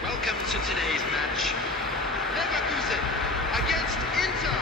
Welcome to today's match. Leverkusen against Inter.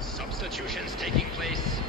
Substitutions taking place.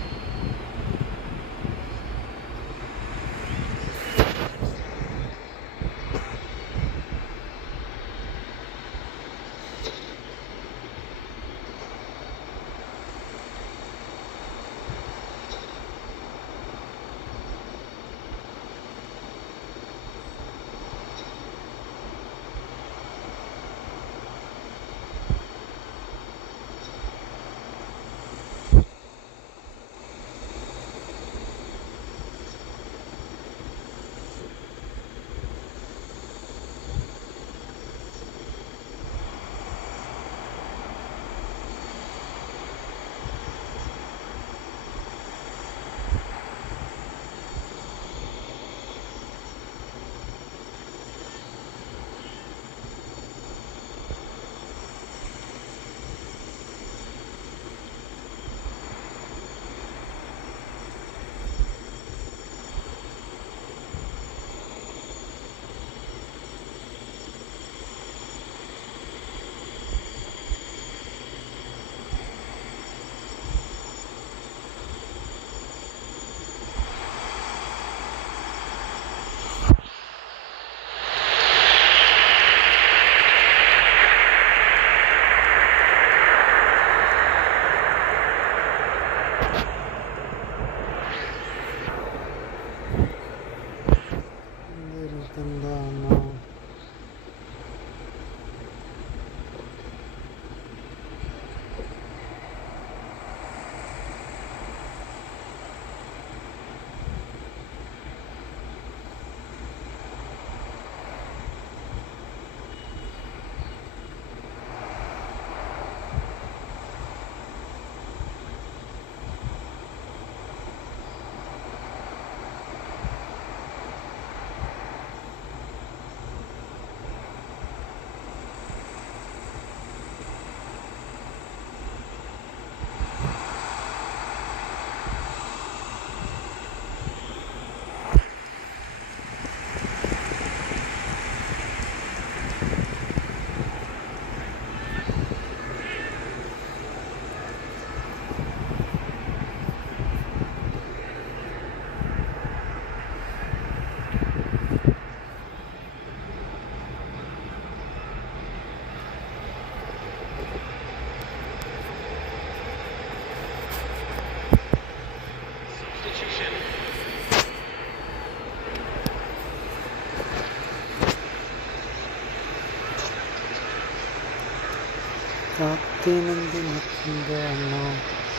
കാത്തിനന്തി മുത്തിന്റെ അണ്ണോ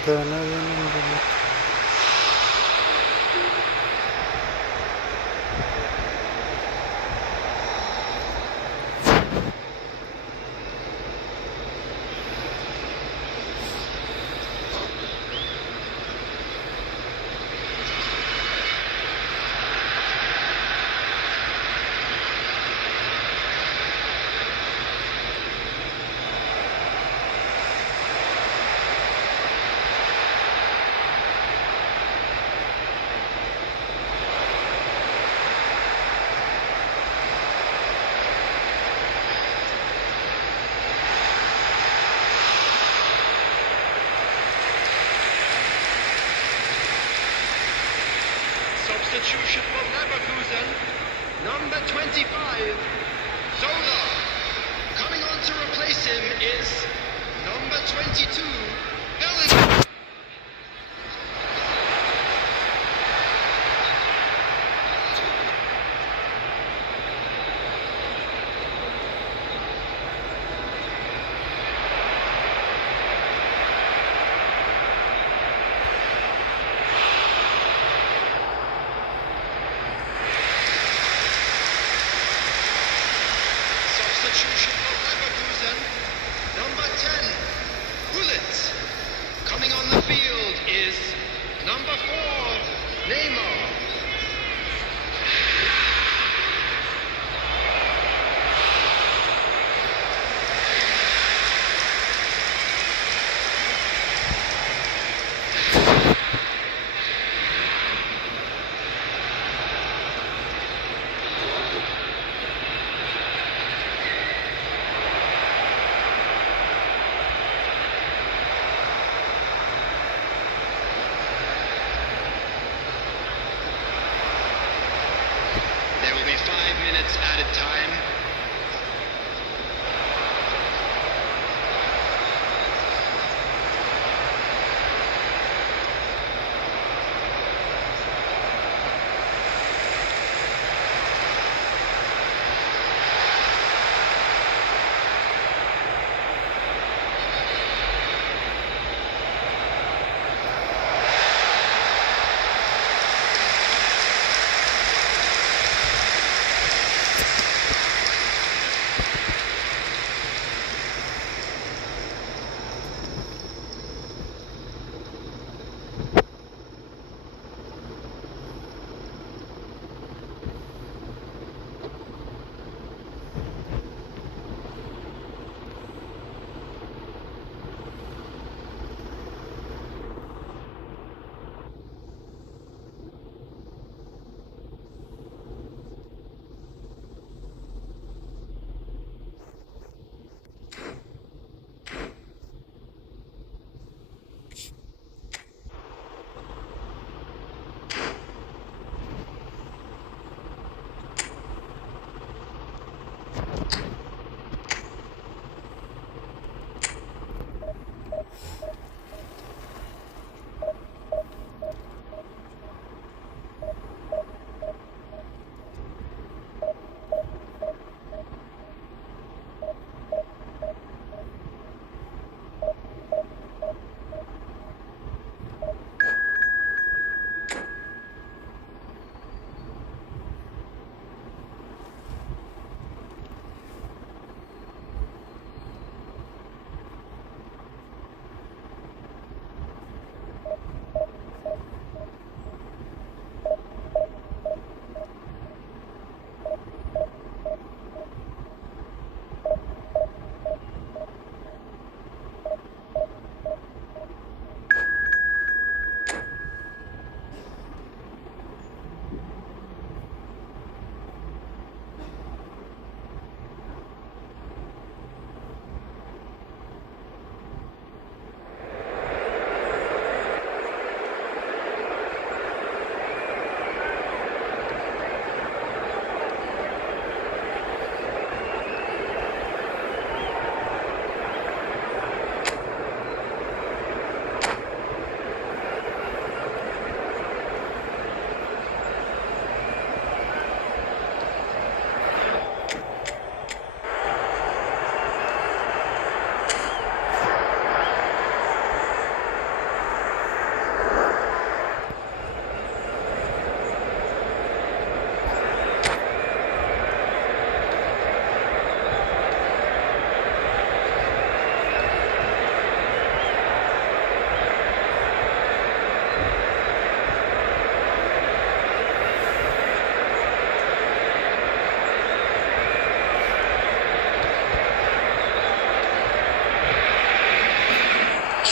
കനവിനന്തി. Substitution for Leverkusen, number 25, Zola. Coming on to replace him is number 22, Bellingham. Substitution for Leverkusen, number 10, Bullet. Coming on the field is number 4, Neymar. There will be 5 minutes added time.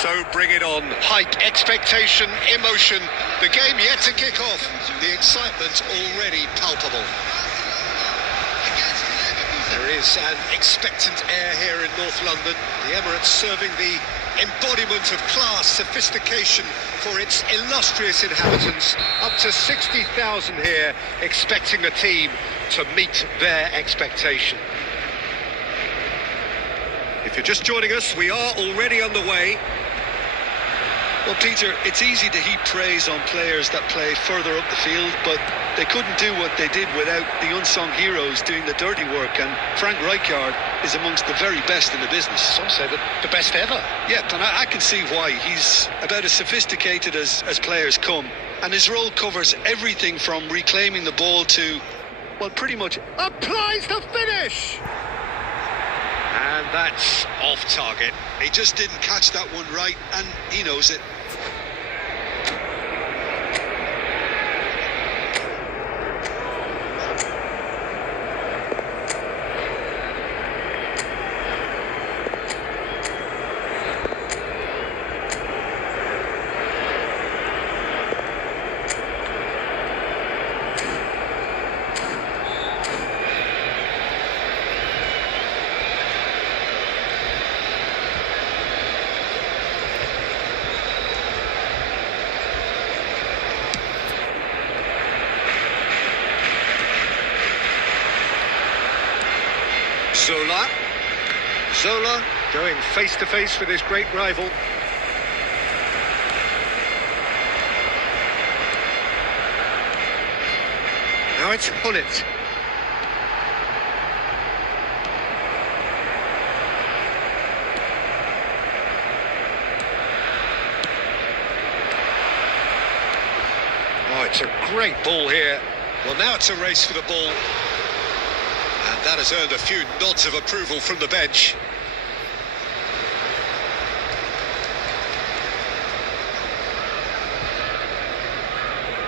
So bring it on. Hype, expectation, emotion. The game yet to kick off. The excitement already palpable. There is an expectant air here in North London. The Emirates serving the embodiment of class, sophistication for its illustrious inhabitants. Up to 60,000 here, expecting a team to meet their expectation. If you're just joining us, we are already underway. Well, Peter, it's easy to heap praise on players that play further up the field, but they couldn't do what they did without the unsung heroes doing the dirty work, and Frank Rijkaard is amongst the very best in the business. Some say the best ever. Yeah, and I can see why. He's about as sophisticated as players come, and his role covers everything from reclaiming the ball to, well, pretty much Applies the finish! And that's off target. he just didn't catch that one right, and he knows it. Zola going face-to-face with his great rival. Now it's Hullet. Oh, it's a great ball here. Well, now it's a race for the ball, and that has earned a few nods of approval from the bench.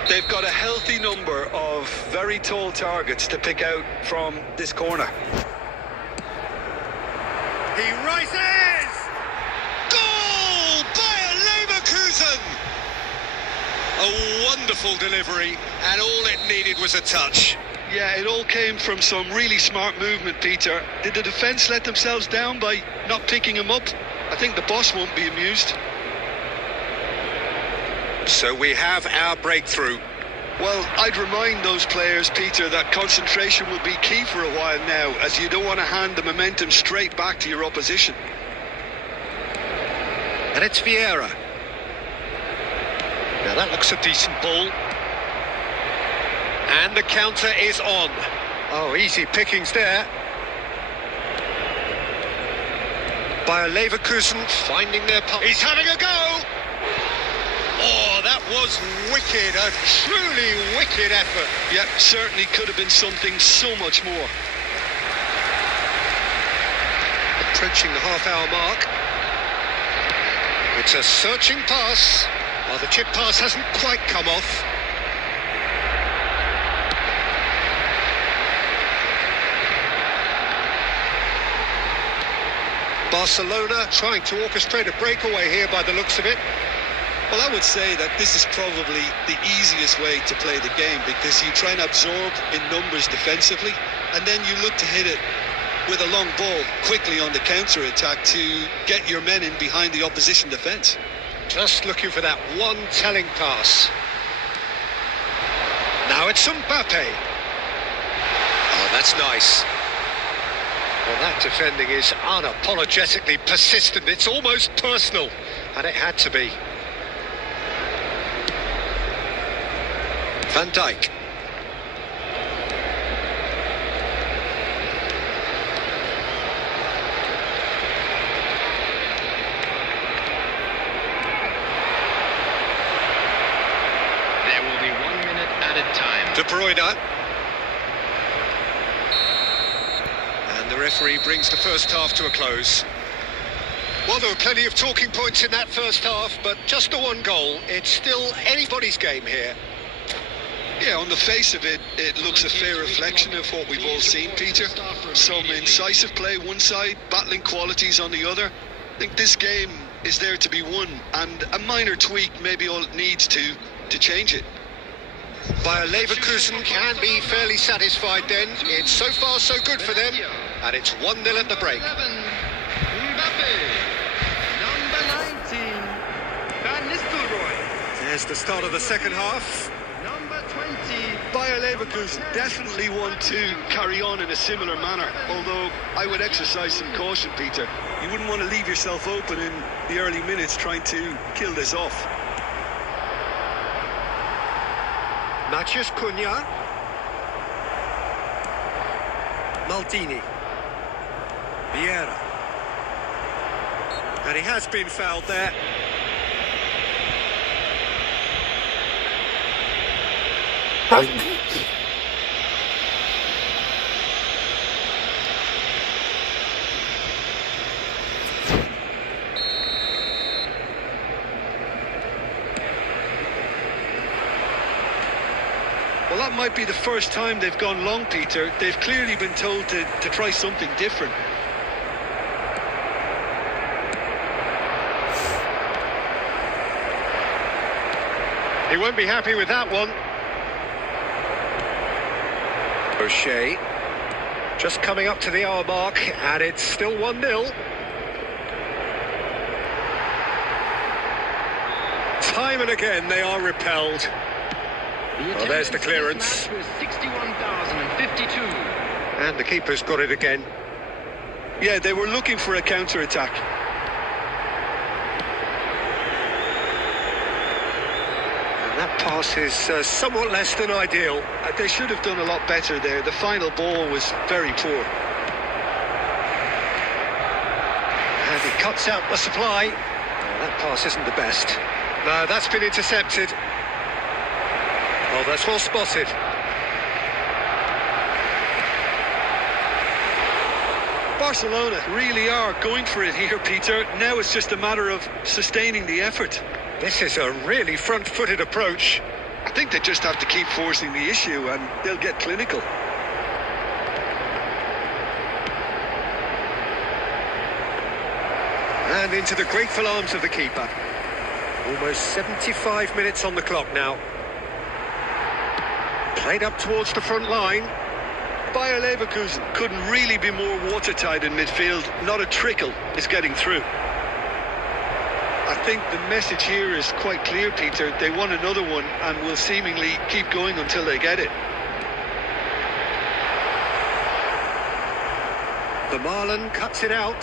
They've got a healthy number of very tall targets to pick out from this corner. He rises! Goal! Bayer Leverkusen! A wonderful delivery, and all it needed was a touch. Yeah, it all came from some really smart movement, Peter. Did the defence let themselves down by not picking him up? I think the boss won't be amused. So we have our breakthrough. Well, I'd remind those players, Peter, that concentration will be key for a while now, as you don't want to hand the momentum straight back to your opposition. And it's Vieira. Now that looks a decent ball. And the counter is on. Oh, easy pickings there. Bayer Leverkusen finding their path. He's having a go! Oh, that was wicked, a truly wicked effort. Yep, certainly could have been something so much more. Approaching the half-hour mark. It's a searching pass. Oh, the chip pass hasn't quite come off. Barcelona trying to orchestrate a breakaway here by the looks of it. Well, I would say that this is probably the easiest way to play the game, because you try and absorb in numbers defensively, and then you look to hit it with a long ball quickly on the counter-attack to get your men in behind the opposition defence. Just looking for that one telling pass. Now it's Mbappe. Oh, that's nice. Well, that defending is unapologetically persistent. It's almost personal, and it had to be. Van Dijk. There will be 1 minute added time. De Bruyne. And the referee brings the first half to a close. Well, there were plenty of talking points in that first half, but just the one goal. It's still anybody's game here. Yeah, on the face of it, it looks a fair reflection of what we've all seen, Peter. Some incisive play one side, battling qualities on the other. I think this game is there to be won, and a minor tweak maybe all it needs to change it. Bayer Leverkusen can be fairly satisfied then. It's so far so good for them, and it's 1-0 at the break. There's the start of the second half. Bayer Leverkusen definitely want to carry on in a similar manner, although I would exercise some caution, Peter. You wouldn't want to leave yourself open in the early minutes trying to kill this off. Matheus Cunha. Maldini. Vieira. And he has been fouled there. Well, that might be the first time they've gone long, Peter. They've clearly been told to try something different. He won't be happy with that one. O'Shea. Just coming up to the hour mark, and it's still 1-0. Time and again they are repelled. Well, there's the clearance. 61,052. And the keeper's got it again. Yeah, they were looking for a counter-attack. And that pass is somewhat less than ideal. They should have done a lot better there. The final ball was very poor. And he cuts out the supply. That pass isn't the best. No, that's been intercepted. Oh, that's well spotted. Barcelona really are going for it here, Peter. Now it's just a matter of sustaining the effort. This is a really front-footed approach. I think they just have to keep forcing the issue and they'll get clinical. And into the grateful arms of the keeper. Almost 75 minutes on the clock now. Played up towards the front line. Bayer Leverkusen couldn't really be more watertight in midfield. Not a trickle is getting through. I think the message here is quite clear, Peter. They want another one and will seemingly keep going until they get it. The Marlin cuts it out.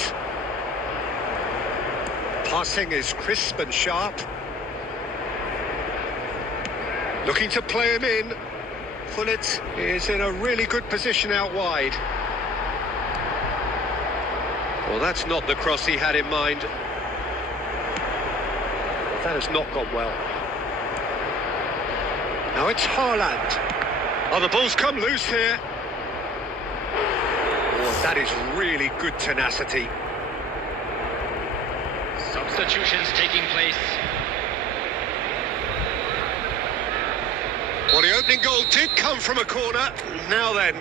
Passing is crisp and sharp. Looking to play him in. Gullit is in a really good position out wide. Well, that's not the cross he had in mind. That has not gone well. Now it's Haaland. Oh, the ball's come loose here. Oh, that is really good tenacity. Substitutions taking place. Well, the opening goal did come from a corner. Now then.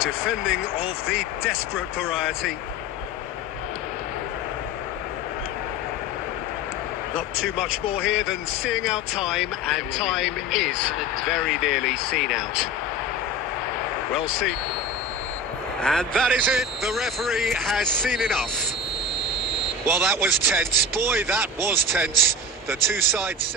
Defending of the desperate variety. Not too much more here than seeing out time, and time is very nearly seen out. Well seen. And that is it. The referee has seen enough. Well, that was tense. Boy, that was tense. The two sides...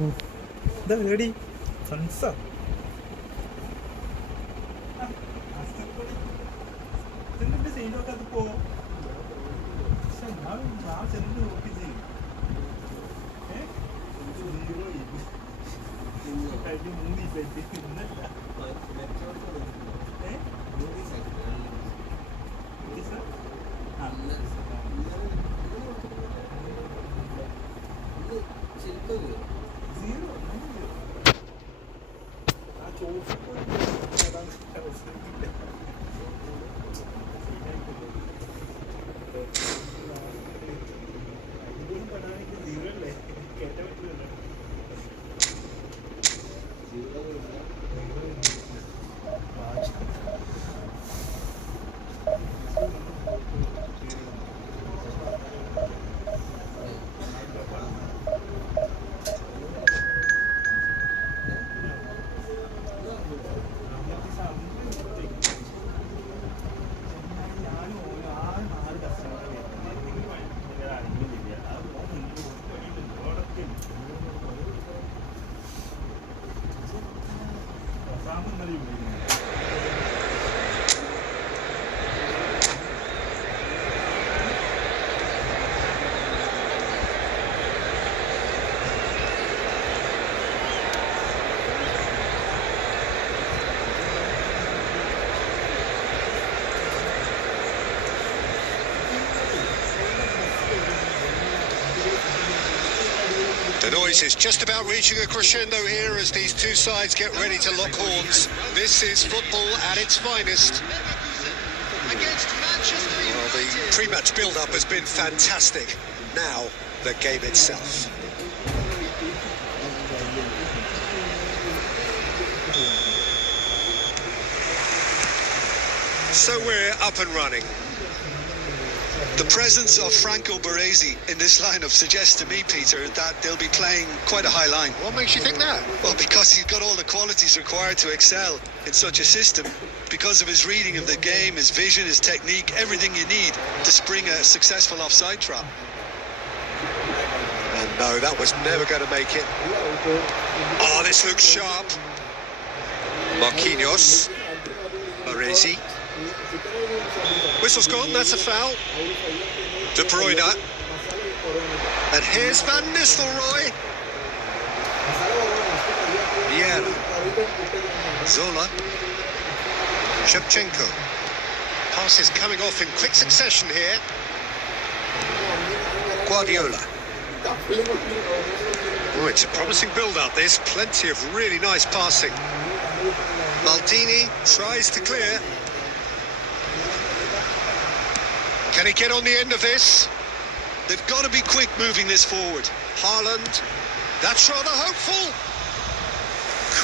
എന്താ പരിപാടി? ഫ്രണ്ട്സാ? സൈനൊക്കെ ഞാൻ ചെന്ന് നോക്കി ചെയ്യും. കഴിഞ്ഞ 3 ദിവസമായിട്ട് ഇന്നല്ല. The noise is just about reaching a crescendo here as these two sides get ready to lock horns. This is football at its finest. Well, the pre-match build-up has been fantastic. Now, the game itself. So we're up and running. The presence of Franco Baresi in this lineup suggests to me, Peter, that they'll be playing quite a high line. What makes you think that? Well, because he's got all the qualities required to excel in such a system, because of his reading of the game, his vision, his technique, everything you need to spring a successful offside trap. And no, that was never going to make it. Oh, this looks sharp. Marquinhos. Baresi. Whistle's gone, that's a foul. De Bruyne. And here's Van Nistelrooy. Vieira. Zola. Shevchenko. Passes coming off in quick succession here. Guardiola. Oh, it's a promising build-up, this. Plenty of really nice passing. Maldini tries to clear. Can he get on the end of this? They've got to be quick moving this forward. Haaland. That's rather hopeful.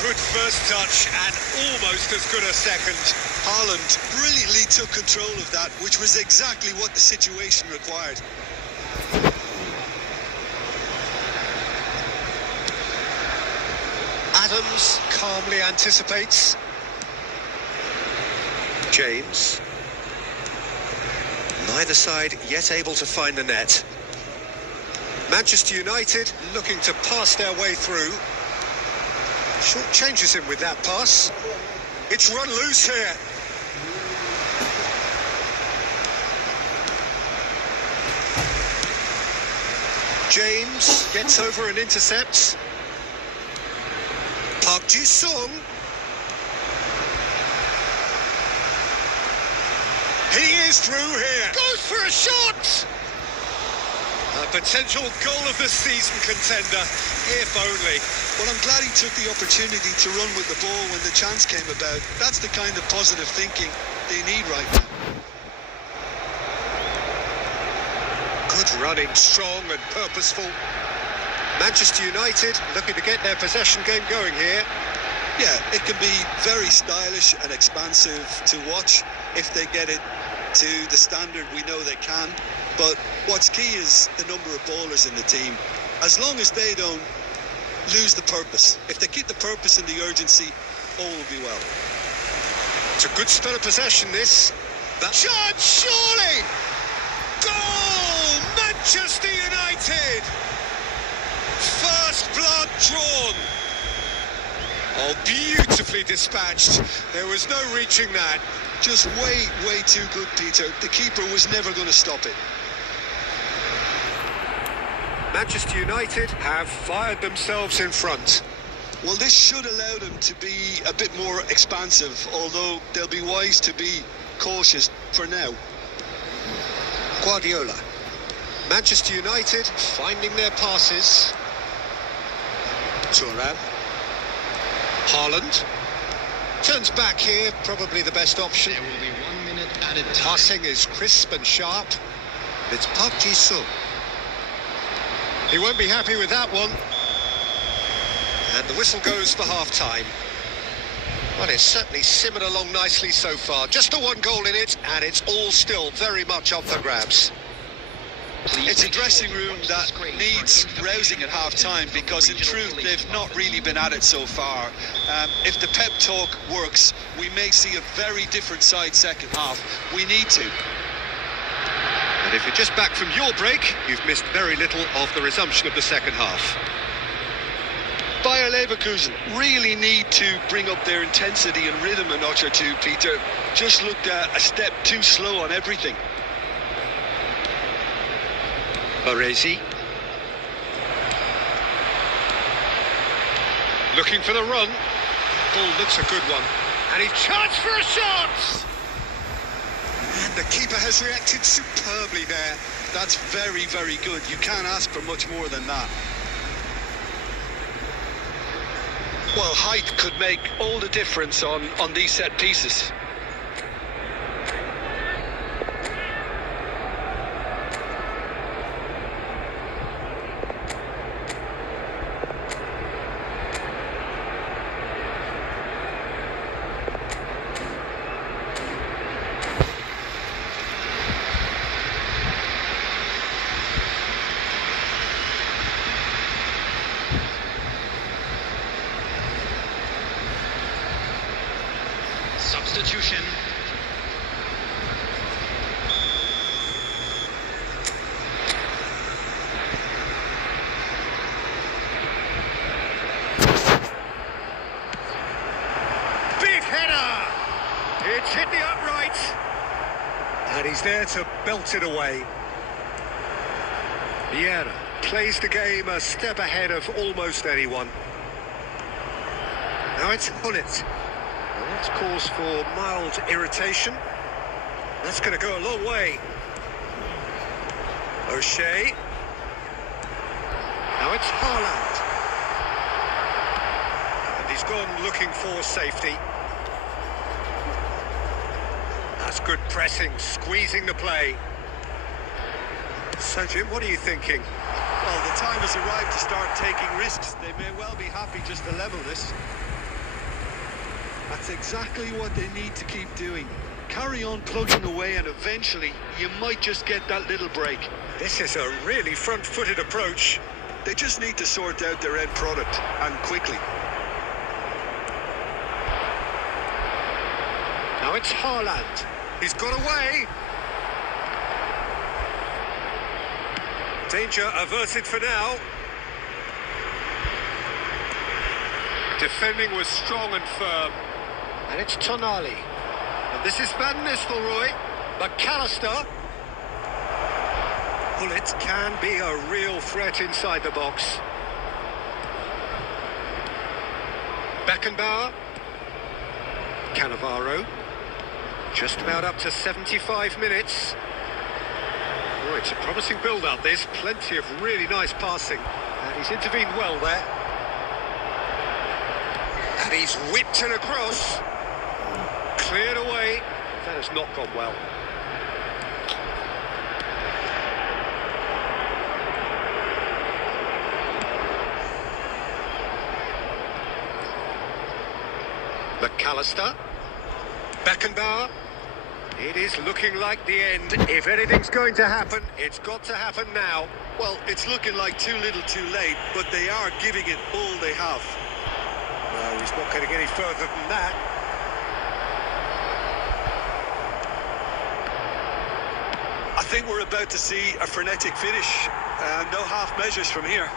Good first touch and almost as good a second. Haaland brilliantly took control of that, which was exactly what the situation required. Adams calmly anticipates. James. Neither side yet able to find the net. Manchester United looking to pass their way through. Short changes him with that pass. It's run loose here. James gets over and intercepts. Park Ji-sung. He is through here. Goes for a shot. A potential goal of the season contender, if only. Well, I'm glad he took the opportunity to run with the ball when the chance came about. That's the kind of positive thinking they need right now. Good running, strong and purposeful. Manchester United looking to get their possession game going here. Yeah, it can be very stylish and expansive to watch if they get it to the standard we know they can. But what's key is the number of bowlers in the team. As long as they don't lose the purpose. If they keep the purpose and the urgency, all will be well. It's a good spell of possession, this. Shot, surely! Goal! Manchester United! First blood drawn. Oh, beautifully dispatched. There was no reaching that. Just way too good, Peter. The keeper was never going to stop it. Manchester United have fired themselves in front. Well, this should allow them to be a bit more expansive, although they'll be wise to be cautious for now. Guardiola. Manchester United finding their passes. Thuram. Haaland. Turns back here, probably the best option. There will be 1 minute added time. Passing is crisp and sharp. It's Park Ji-sung. He won't be happy with that one. And the whistle goes for half-time. Well, it's certainly simmered along nicely so far. Just the one goal in it, and it's all still very much up for grabs. It's a dressing room that needs rousing at half-time because, in truth, they've not really been at it so far. If the pep talk works, we may see a very different side second half. We need to. And if you're just back from your break, you've missed very little of the resumption of the second half. Bayer Leverkusen really need to bring up their intensity and rhythm a notch or two, Peter. Just looked a step too slow on everything. Baresi. Looking for the run. Ball looks a good one. And he charged for a shot! And the keeper has reacted superbly there. That's very good. You can't ask for much more than that. Well, height could make all the difference on these set pieces. Substitution. Big header! It's hit the upright. And he's there to belt it away. Vieira plays the game a step ahead of almost anyone. Now it's Hullet. That's cause for mild irritation. That's going to go a long way. O'Shea. Now it's Haaland. And he's gone looking for safety. That's good pressing, squeezing the play. So, Jim, what are you thinking? Well, the time has arrived to start taking risks. They may well be happy just to level this. That's exactly what they need to keep doing. Carry on plugging away and eventually you might just get that little break. This is a really front-footed approach. They just need to sort out their end product, and quickly. Now it's Haaland. He's got away. Danger averted for now. Defending was strong and firm. And it's Tonali. And this is Van Nistelrooy. McAllister. Hullet can be a real threat inside the box. Beckenbauer. Cannavaro. Just about up to 75 minutes. Oh, it's a promising build-up, this. Plenty of really nice passing. And he's intervened well there. And he's whipped it across. Cleared away. That has not gone well. McAllister. Beckenbauer. It is looking like the end. If anything's going to happen, it's got to happen now. Well, it's looking like too little too late, but they are giving it all they have. No, he's not getting any further than that. I think we're about to see a frenetic finish. No half measures from here.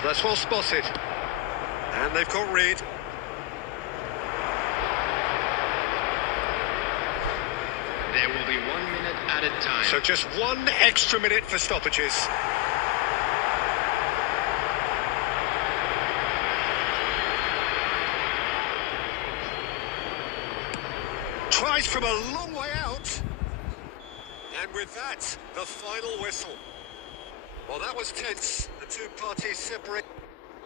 Well, that's well spotted. And they've got Reed. There will be 1 minute added time. So just 1 extra minute for stoppages. Tries from a long way out. And with that, the final whistle. Well, that was tense. The two parties separate.